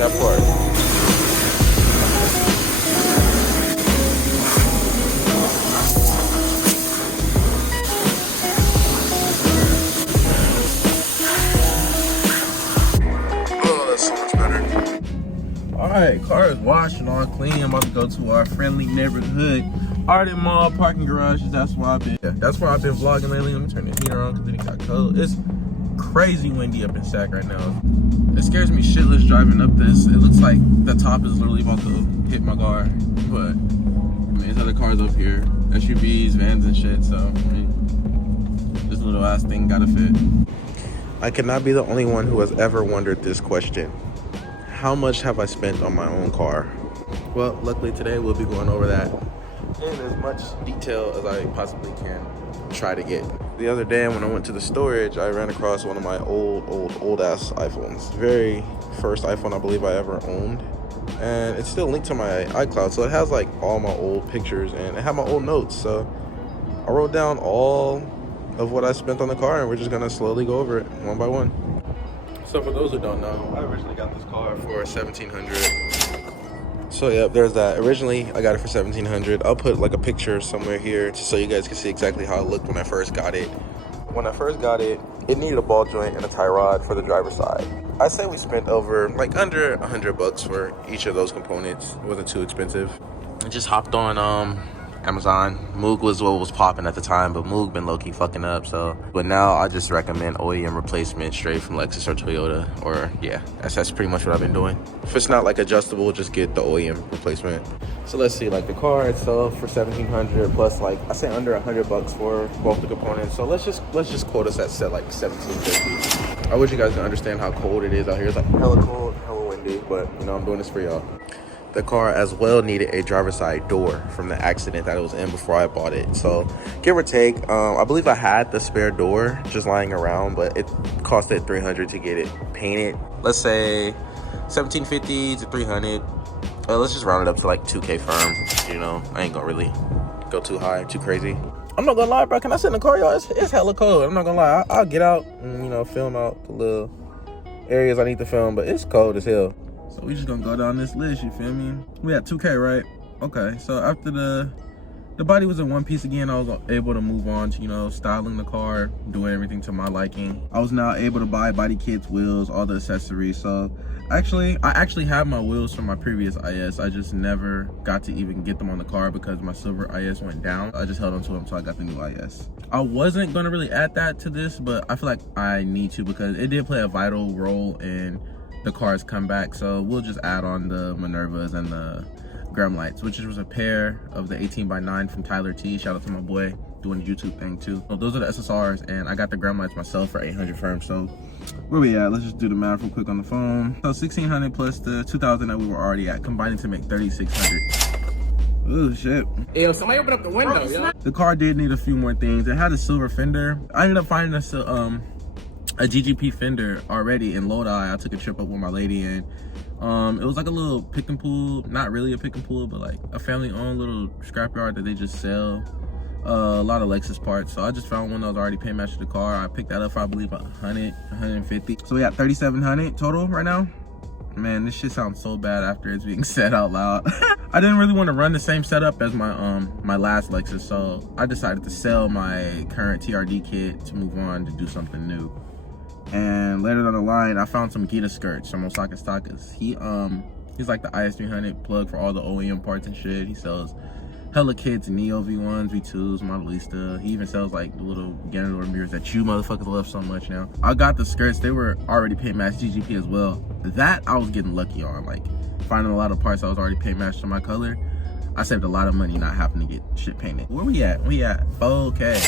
That part. Oh, that's so much better. Alright, car is washed and all clean. I'm about to go to our friendly neighborhood Arden Mall parking garages. That's where I've been vlogging lately. Let me turn the heater on because it got cold. It's crazy windy up in Sac right now. It scares me shitless driving up this. It looks like the top is literally about to hit my car. But I mean, there's other cars up here, SUVs, vans and shit. So I mean, this little ass thing gotta fit. I cannot be the only one who has ever wondered this question. How much have I spent on my own car? Well, luckily today we'll be going over that in as much detail as I possibly can try to get. The other day when I went to the storage, I ran across one of my old ass iPhones. Very first iPhone I believe I ever owned. And it's still linked to my iCloud, so it has like all my old pictures and it had my old notes. So I wrote down all of what I spent on the car and we're just gonna slowly go over it one by one. So for those who don't know, I originally got this car for $1,700. So yeah, there's that. Originally, I got it for $1,700. I'll put like a picture somewhere here just so you guys can see exactly how it looked when I first got it. When I first got it, it needed a ball joint and a tie rod for the driver's side. I say we spent over like under $100 for each of those components. It wasn't too expensive. I just hopped on Amazon. Moog was what was popping at the time, but Moog been low-key fucking up, so. But now I just recommend OEM replacement straight from Lexus or Toyota, or yeah, that's pretty much what I've been doing. If it's not like adjustable, just get the OEM replacement. So let's see, like the car itself for $1,700 plus like, I say under $100 for both the components. So let's just quote us at set like $1,750. I wish you guys could understand how cold it is out here. It's like hella cold, hella windy, but you know, I'm doing this for y'all. The car as well needed a driver's side door from the accident that it was in before I bought it. So give or take, I believe I had the spare door just lying around, but it costed $300 to get it painted. Let's say $1,750 to $300. Let's just round it up to like $2K firm. You know, I ain't gonna really go too high, too crazy. I'm not gonna lie, bro. Can I sit in the car, y'all? It's hella cold. I'm not gonna lie. I'll get out and, you know, film out the little areas I need to film, but it's cold as hell. So we just gonna go down this list, you feel me? We had 2K, right? Okay, so after the body was in one piece again, I was able to move on to, you know, styling the car, doing everything to my liking. I was now able to buy body kits, wheels, all the accessories. So I actually had my wheels from my previous IS. I just never got to even get them on the car because my silver IS went down. I just held on to them until I got the new IS. I wasn't gonna really add that to this, but I feel like I need to because it did play a vital role in the car's comeback. So we'll just add on the Minervas and the Graham lights, which was a pair of the 18x9 from Tyler T. Shout out to my boy doing the YouTube thing too. So those are the SSRs, and I got the Graham lights myself for $800 firm. So where we at? Let's just do the math real quick on the phone. So $1,600 plus the $2,000 that we were already at, combining to make $3,600. Oh shit. Yo, somebody open up the window, yo. The car did need a few more things. It had a silver fender. I ended up finding a GGP fender already in Lodi. I took a trip up with my lady, and it was like a little pick and pull, not really a pick and pull, but like a family owned little scrapyard that they just sell a lot of Lexus parts. So I just found one that was already pay matched to the car. I picked that up for I believe 100, 150. So we got 3,700 total right now. Man, this shit sounds so bad after it's being said out loud. I didn't really want to run the same setup as my last Lexus, so I decided to sell my current TRD kit to move on to do something new. And later down the line, I found some Gita skirts from Osaka Stockas. He's like the IS300 plug for all the OEM parts and shit. He sells hella kits, Neo V1s, V2s, Modelista. He even sells like the little Ganador mirrors that you motherfuckers love so much now. I got the skirts. They were already paint matched GGP as well. That I was getting lucky on, like finding a lot of parts that was already paint matched to my color. I saved a lot of money not having to get shit painted. Where we at? We at 4K.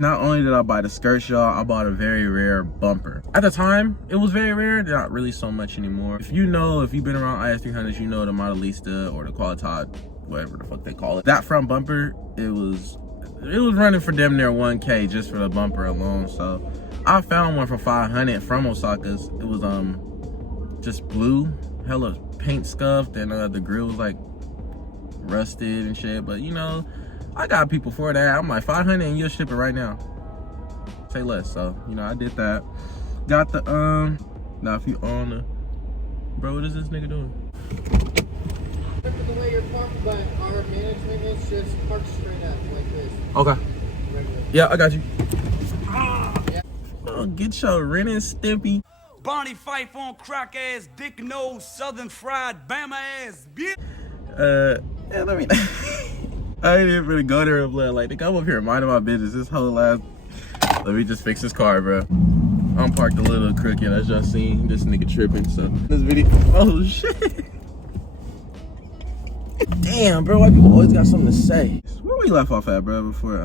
Not only did I buy the skirts, y'all, I bought a very rare bumper. At the time, it was very rare, not really so much anymore. If you've been around IS300s, you know the Modelista or the Qualitat, whatever the fuck they call it. That front bumper, it was running for damn near 1K just for the bumper alone. So I found one for 500 from Osaka's. It was just blue, hella paint scuffed, and the grill was like rusted and shit, but you know, I got people for that. I'm like 500 and you'll ship it right now. Say less. So, you know, I did that. Got the now if you own Bro, what is this nigga doing? The way you're parked, but our management is just park straight up like this. Okay. Regular. Yeah, I got you. Oh, get your Ren and Stimpy. Bonnie Fife on crack ass, dick nose, southern fried, Bama ass, bitch. Yeah, let me. I ain't even really go there and play. Like, nigga, I'm up here minding my business. This whole last. Let me just fix this car, bro. I'm parked a little crooked. I just seen this nigga tripping. So this video. Oh shit. Damn, bro. Why people always got something to say? Where we left off at, bro? Before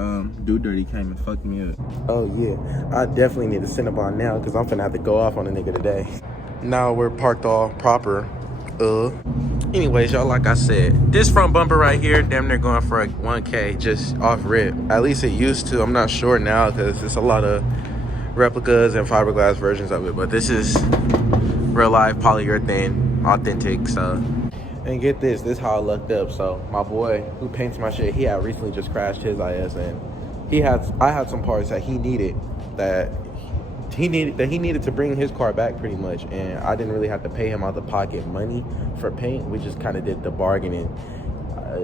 Dude Dirty came and fucked me up. Oh yeah, I definitely need to Cinnabon now because I'm finna have to go off on a nigga today. Now we're parked all proper. Anyways, y'all, like I said, this front bumper right here, damn near going for a 1K just off rip. At least it used to. I'm not sure now because there's a lot of replicas and fiberglass versions of it. But this is real life polyurethane, authentic. So, and get this is how I lucked up. So my boy who paints my shit, he had recently just crashed his IS, and I had some parts that he needed he needed to bring his car back pretty much, and I didn't really have to pay him out of pocket money for paint. We just kind of did the bargaining.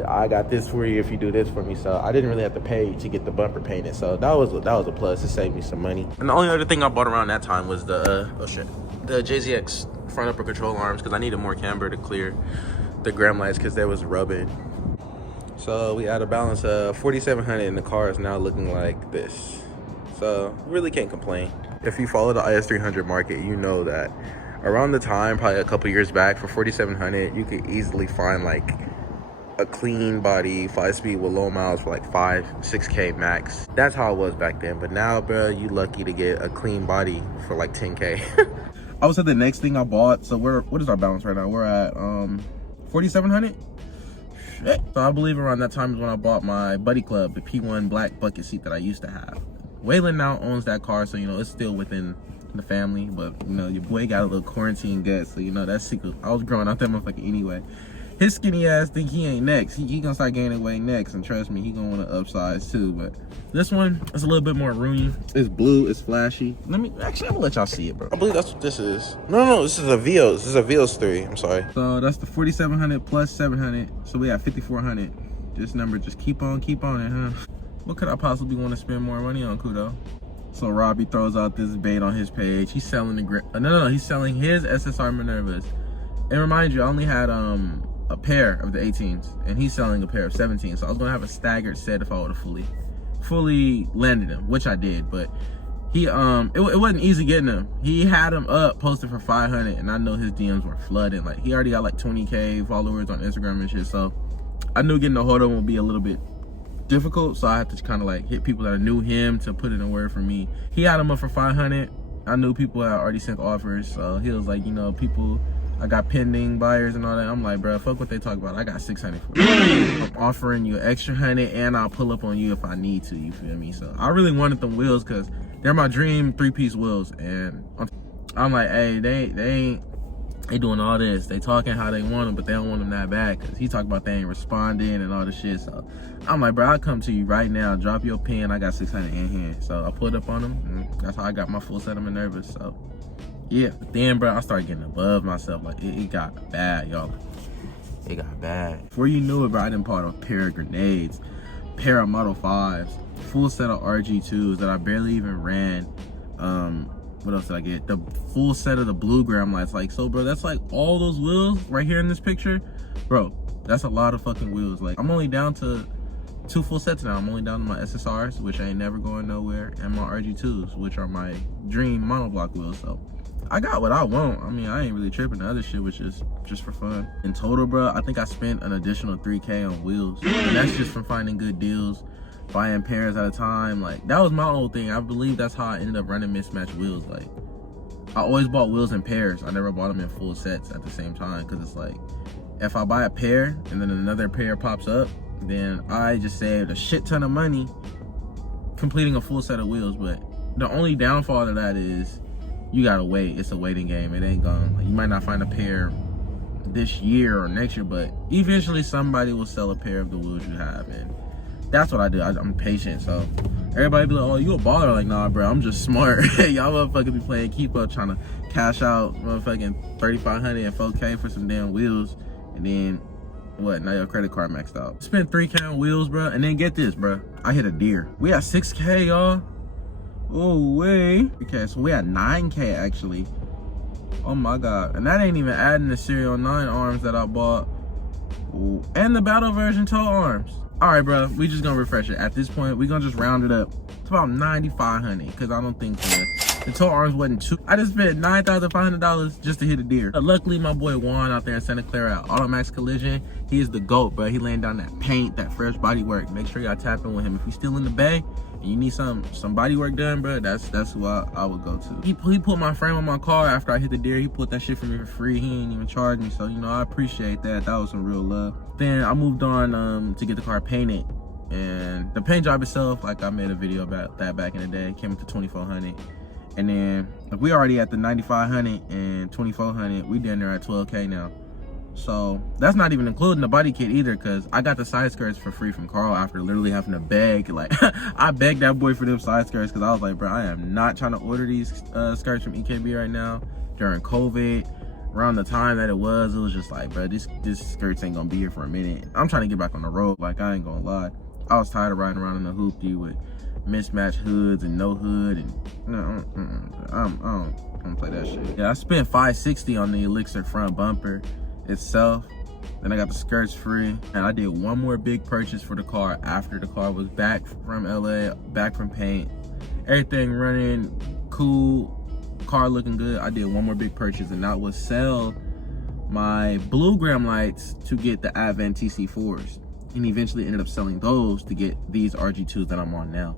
I got this for you if you do this for me, so I didn't really have to pay to get the bumper painted, so that was a plus. It saved me some money. And the only other thing I bought around that time was the the JZX front upper control arms, because I needed more camber to clear the gram lights because they was rubbing. So we had a balance of 4,700 and the car is now looking like this. So really can't complain. If you follow the IS300 market, you know that around the time, probably a couple years back, for 4,700, you could easily find like a clean body 5-speed with low miles for like 5-6K max. That's how it was back then. But now, bro, you lucky to get a clean body for like 10K. I would say the next thing I bought. So what is our balance right now? We're at 4,700. Shit. So I believe around that time is when I bought my Buddy Club, the P1 black bucket seat that I used to have. Waylon now owns that car, so, you know, it's still within the family, but, you know, your boy got a little quarantine gut, so, you know, that's secret. I was growing out that motherfucker anyway. His skinny ass think he ain't next. He gonna start gaining weight next, and trust me, he gonna want to upsize too. But this one is a little bit more roomy. It's blue, it's flashy. I'm gonna let y'all see it, bro. I believe that's what this is. No, this is a Vios. This is a Vios 3. I'm sorry. So that's the 4,700 plus 700. So we have 5,400. This number just keep on it, huh? What could I possibly want to spend more money on, Kudo? So Robbie throws out this bait on his page. He's selling the he's selling his SSR Minervas. And remind you, I only had a pair of the 18s, and he's selling a pair of 17s. So I was gonna have a staggered set if I would have fully landed them, which I did. But he it wasn't easy getting them. He had them up posted for 500, and I know his DMs were flooded. Like, he already got like 20K followers on Instagram and shit. So I knew getting a hold of him would be a little bit difficult, so I had to kind of like hit people that knew him to put in a word for me. He had them up for 500. I knew people had already sent offers, so he was like, you know, I got pending buyers and all that. I'm like, bro, fuck what they talk about. I got 600 for you. I'm offering you an extra 100, and I'll pull up on you if I need to. You feel me? So I really wanted them wheels because they're my dream 3-piece wheels, and I'm like, hey, they doing all this. They talking how they want them, but they don't want them that bad because he talking about they ain't responding and all this shit. So I'm like, bro, I'll come to you right now. Drop your pen. I got 600 in hand. So I put up on them, and that's how I got my full set of Minervas. So yeah, then, bro, I started getting above myself. Like, it got bad, y'all. It got bad. Before you knew it, bro, I done bought a pair of grenades, pair of Model 5s, full set of RG2s that I barely even ran. What else did I get? The full set of the blue gram lights. Like, so, bro, that's like all those wheels right here in this picture. Bro, that's a lot of fucking wheels. Like, I'm only down to 2 full sets now. I'm only down to my SSRs, which ain't never going nowhere, and my RG2s, which are my dream monoblock wheels. So I got what I want. I mean, I ain't really tripping. The other shit was just for fun. In total, bro, I think I spent an additional 3K on wheels, and that's just from finding good deals, buying pairs at a time. Like, that was my whole thing. I believe that's how I ended up running mismatched wheels. Like, I always bought wheels in pairs. I never bought them in full sets at the same time, because it's like, if I buy a pair and then another pair pops up, then I just saved a shit ton of money completing a full set of wheels. But the only downfall to that is you gotta wait. It's a waiting game. It ain't gone. Like, you might not find a pair this year or next year, but eventually somebody will sell a pair of the wheels you have, and That's what I do. I'm patient. So everybody be like, oh, you a baller? Like, nah, bro, I'm just smart. Y'all motherfuckers be playing keep up, trying to cash out motherfucking 3,500 and 4K for some damn wheels, and then what? Now your credit card maxed out. Spent 3K on wheels, bro, and then get this, bro. I hit a deer. We at 6K, y'all. Oh wait. Okay, so we at 9K actually. Oh my god, and that ain't even adding the Serial 9 arms that I bought. Ooh. And the battle version toe arms. All right, bro, we just gonna refresh it. At this point, we gonna just round it up to about 9,500 because I don't think the toe arms wasn't too. I just spent $9,500 just to hit a deer. Luckily, my boy Juan out there in Santa Clara at Automax Collision, he is the GOAT, bro. He laying down that paint, that fresh body work. Make sure y'all tap in with him. If he's still in the bay and you need some body work done, bro, that's who I would go to. He put my frame on my car after I hit the deer. He put that shit for me for free. He ain't even charge me, so you know I appreciate that. That was some real love. Then I moved on to get the car painted, and the paint job itself, like I made a video about that back in the day, came up to 2,400. And then if we already at the 9,500 and 2,400, we down there at 12K now. So that's not even including the body kit either, because I got the side skirts for free from Carl after literally having to beg. Like I begged that boy for them side skirts because I was like, bro, I am not trying to order these skirts from EKB right now during COVID. Around the time that it was just like, bro, this skirts ain't gonna be here for a minute. I'm trying to get back on the road, like I ain't gonna lie. I was tired of riding around in the hoopty with mismatched hoods and no hood, and I don't play that shit. Yeah, I spent $560 on the Elixir front bumper itself. Then I got the skirts free, and I did one more big purchase for the car after the car was back from LA, back from paint, everything running cool, car looking good. I did one more big purchase, and that was sell my blue gram lights to get the Advent TC4s, and eventually ended up selling those to get these RG2s that I'm on now.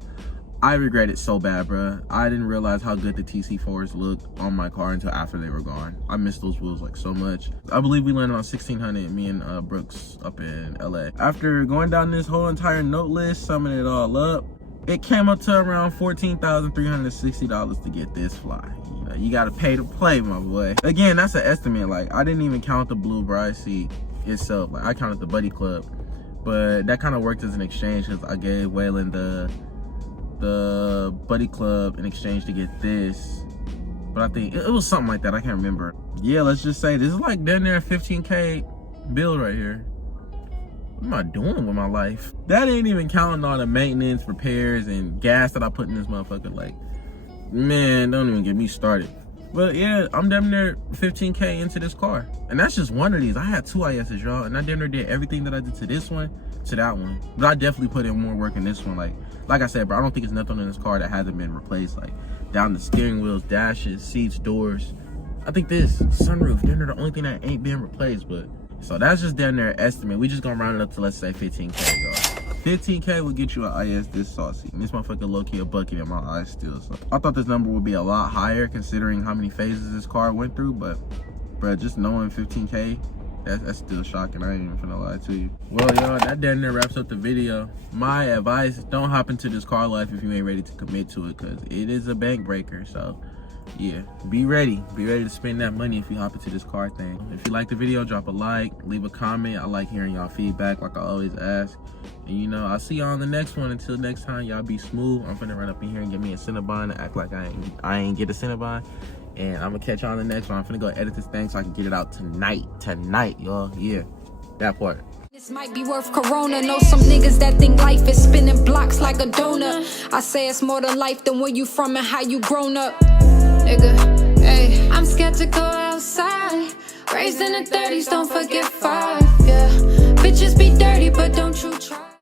I regret it so bad, bro. I didn't realize how good the TC4s looked on my car until after they were gone. I missed those wheels like so much. I believe we landed on 1,600, me and Brooks up in LA. After going down this whole entire note list, summing it all up, it came up to around $14,360 to get this fly. You know, you gotta pay to play, my boy. Again, that's an estimate. Like, I didn't even count the blue bride seat itself. Like, I counted the buddy club, but that kind of worked as an exchange because I gave Waylon the buddy club in exchange to get this. But I think it was something like that. I can't remember. Yeah, let's just say this is like down there 15K build right here. What am I doing with my life? That ain't even counting all the maintenance, repairs, and gas that I put in this motherfucker. Like, man, don't even get me started. But yeah, I'm damn near 15K into this car. And that's just one of these. I had 2 ISs, y'all, and I damn near did everything that I did to this one, to that one. But I definitely put in more work in this one. Like I said, bro, I don't think there's nothing in this car that hasn't been replaced. Like, down the steering wheels, dashes, seats, doors. I think this sunroof, damn near the only thing that ain't been replaced, but so that's just down there estimate. We just gonna round it up to, let's say, 15K, y'all. 15K will get you an IS this saucy. And this motherfucker low-key a bucket in my eyes still. So I thought this number would be a lot higher considering how many phases this car went through, but bro, just knowing 15K, that's still shocking. I ain't even finna lie to you. Well, y'all, that damn near wraps up the video. My advice, don't hop into this car life if you ain't ready to commit to it, because it is a bank breaker. So yeah, be ready to spend that money if you hop into this car thing. If you like the video, drop a like, leave a comment. I like hearing y'all feedback, like I always ask. And you know, I'll see y'all on the next one. Until next time, y'all be smooth. I'm finna run up in here and get me a Cinnabon and act like I ain't get a Cinnabon. And I'm gonna catch y'all on the next one. I'm finna go edit this thing so I can get it out tonight, y'all. Yeah, that part. This might be worth Corona. Know some niggas that think life is spinning blocks like a donut. I say it's more to life than where you from and how you grown up. Nigga, hey, I'm scared to go outside. Raised in the 30s, don't forget 5. Yeah, bitches be dirty, but don't you